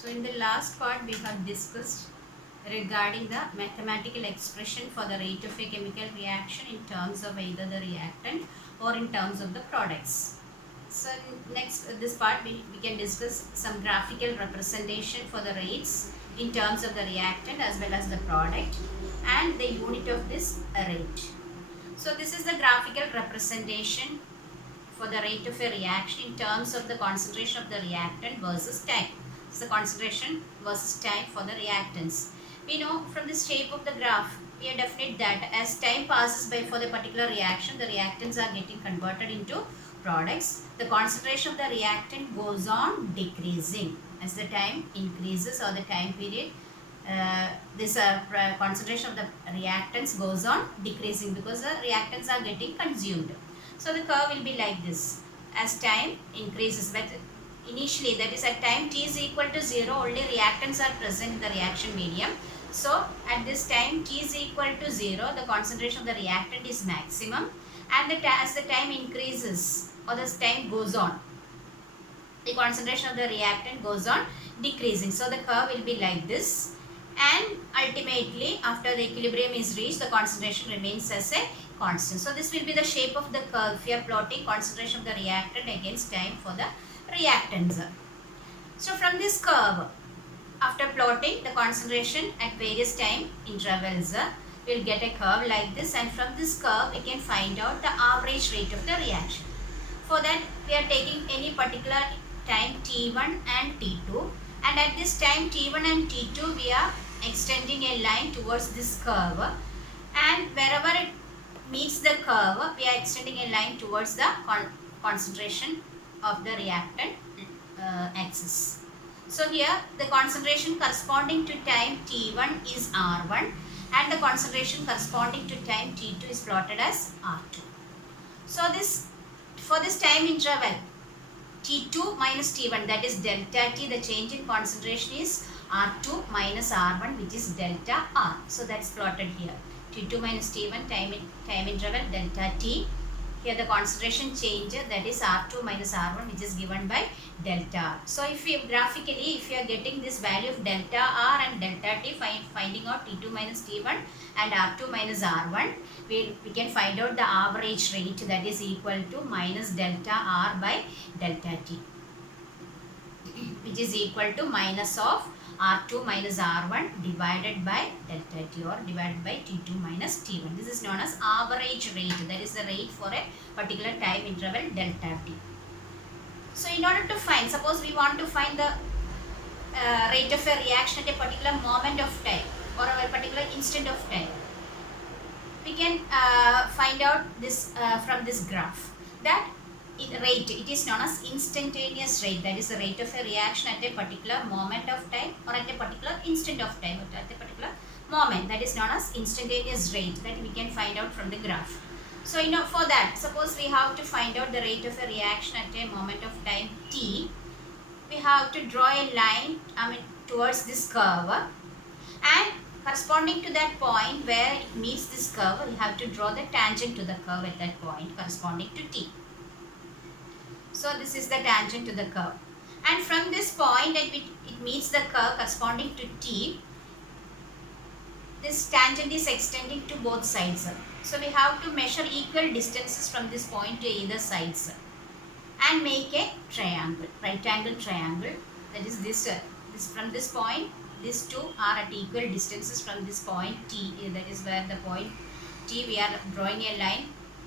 So in the last part we have discussed regarding the mathematical expression for the rate of a chemical reaction in terms of either the reactant or in terms of the products. So next this part we can discuss some graphical representation for the rates in terms of the reactant as well as the product and the unit of this rate. So this is the graphical representation for the rate of a reaction in terms of the concentration of the reactant versus time. So the concentration versus time for the reactants. We know from the shape of the graph, we are definite that as time passes by for the particular reaction, the reactants are getting converted into products. The concentration of the reactant goes on decreasing as the time increases or the time period. This concentration of the reactants goes on decreasing because the reactants are getting consumed. So the curve will be like this as time increases, but initially, that is at time t is equal to 0, only reactants are present in the reaction medium. So at this time t is equal to 0, the concentration of the reactant is maximum, and as the time increases or the time goes on, the concentration of the reactant goes on decreasing. So the curve will be like this, and ultimately after the equilibrium is reached, the concentration remains as a constant. So this will be the shape of the curve if you are plotting concentration of the reactant against time for the reactants. So from this curve, after plotting the concentration at various time intervals, we will get a curve like this, and from this curve we can find out the average rate of the reaction. For that we are taking any particular time t1 and t2, and at this time t1 and t2 we are extending a line towards this curve, and wherever it meets the curve we are extending a line towards the concentration of the reactant axis. So here the concentration corresponding to time t1 is R1 and the concentration corresponding to time t2 is plotted as R2. So for this time interval t2 minus t1, that is delta t, the change in concentration is R2 minus R1, which is delta R. So that's plotted here. T2 minus T1 time interval delta T. Here the concentration change, that is R2 minus R1, which is given by delta R. So if you graphically, if you are getting this value of delta R and delta T, finding out T2 minus T1 and R2 minus R1, we can find out the average rate, that is equal to minus delta R by delta T, which is equal to minus of R2 minus R1 divided by delta T, or divided by T2 minus T1. This is known as average rate, that is the rate for a particular time interval delta T. So in order to find, suppose we want to find the rate of a reaction at a particular moment of time or a particular instant of time, we can find out this from this graph, that rate, it is known as instantaneous rate, that is the rate of a reaction at a particular moment of time or at a particular instant of time, or at a particular moment, that is known as instantaneous rate, that we can find out from the graph. So for that, suppose we have to find out the rate of a reaction at a moment of time t, we have to draw a line towards this curve, and corresponding to that point where it meets this curve, we have to draw the tangent to the curve at that point corresponding to t. So this is the tangent to the curve, and from this point at which it meets the curve corresponding to t, this tangent is extending to both sides. So we have to measure equal distances from this point to either sides and make a triangle, right angle triangle, that is this from this point, these two are at equal distances from this point t, that is where the point t, we are drawing a line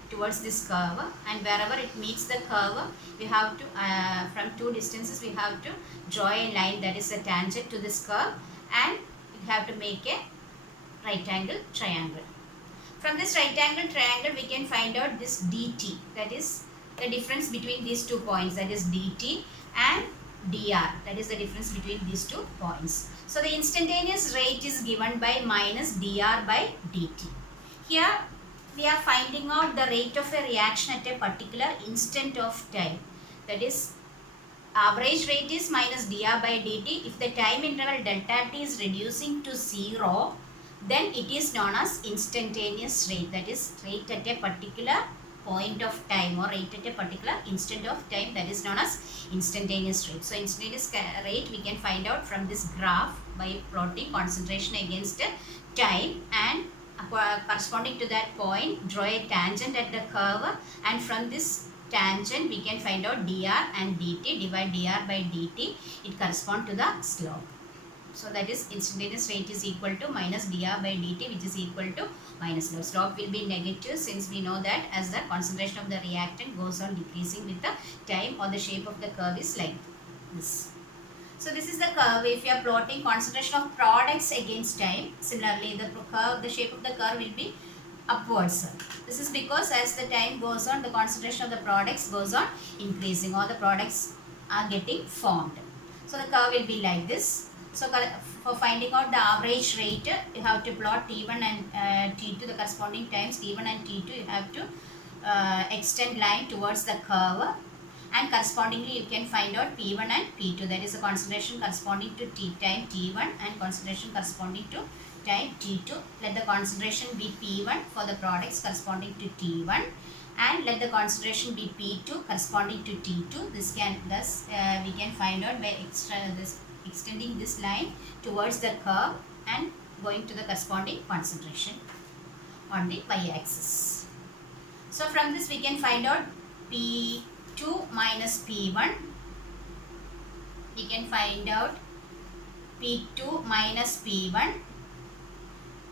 towards this curve, and wherever it meets the curve we have to from two distances we have to draw a line, that is a tangent to this curve, and we have to make a right angle triangle. From this right angle triangle we can find out this dt, that is the difference between these 2 points, that is dt, and dr, that is the difference between these 2 points. So the instantaneous rate is given by minus dr by dt. Here we are finding out the rate of a reaction at a particular instant of time, that is average rate is minus dr by dt. If the time interval delta t is reducing to 0, then it is known as instantaneous rate, that is rate at a particular point of time or rate at a particular instant of time, that is known as instantaneous rate. So instantaneous rate we can find out from this graph by plotting concentration against time, and corresponding to that point draw a tangent at the curve, and from this tangent we can find out dr and dt. Divide dr by dt, it corresponds to the slope. So that is instantaneous rate is equal to minus dr by dt, which is equal to minus slope. Slope will be negative, since we know that as the concentration of the reactant goes on decreasing with the time, or the shape of the curve is like this. So this is the curve. If you are plotting concentration of products against time, similarly the shape of the curve will be upwards. This is because as the time goes on, the concentration of the products goes on increasing, or the products are getting formed. So the curve will be like this. So for finding out the average rate, you have to plot T1 and T2, the corresponding times T1 and T2. You have to extend line towards the curve, and correspondingly you can find out P1 and P2, that is the concentration corresponding to time T1 and concentration corresponding to time T2. Let the concentration be P1 for the products corresponding to T1, and let the concentration be P2 corresponding to T2. This can thus we can find out by extending this line towards the curve and going to the corresponding concentration on the y-axis. So from this we can find out P2 minus P1. We can find out P2 minus P1,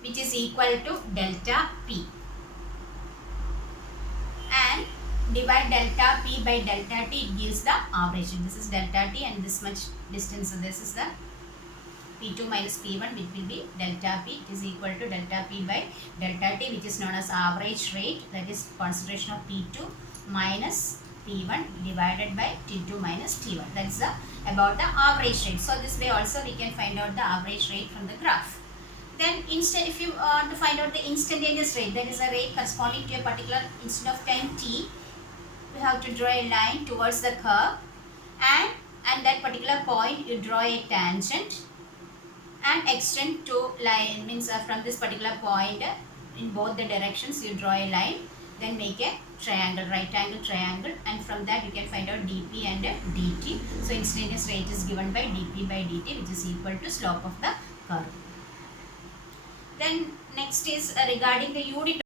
which is equal to delta P, and divide delta P by delta T, it gives the average. This is delta T and this much distance. So this is the P2 minus P1, which will be delta P. It is equal to delta P by delta T, which is known as average rate, that is concentration of P2 minus P1 divided by T2 minus T1. That is about the average rate. So this way also we can find out the average rate from the graph. Then if you want to find out the instantaneous rate, that is a rate corresponding to a particular instant of time t, we have to draw a line towards the curve, and at that particular point you draw a tangent and extend to line, means from this particular point in both the directions you draw a line, then make a triangle, right angle triangle, and from that you can find out dp and dt. So instantaneous rate is given by dp by dt, which is equal to slope of the curve. Then next is regarding the unit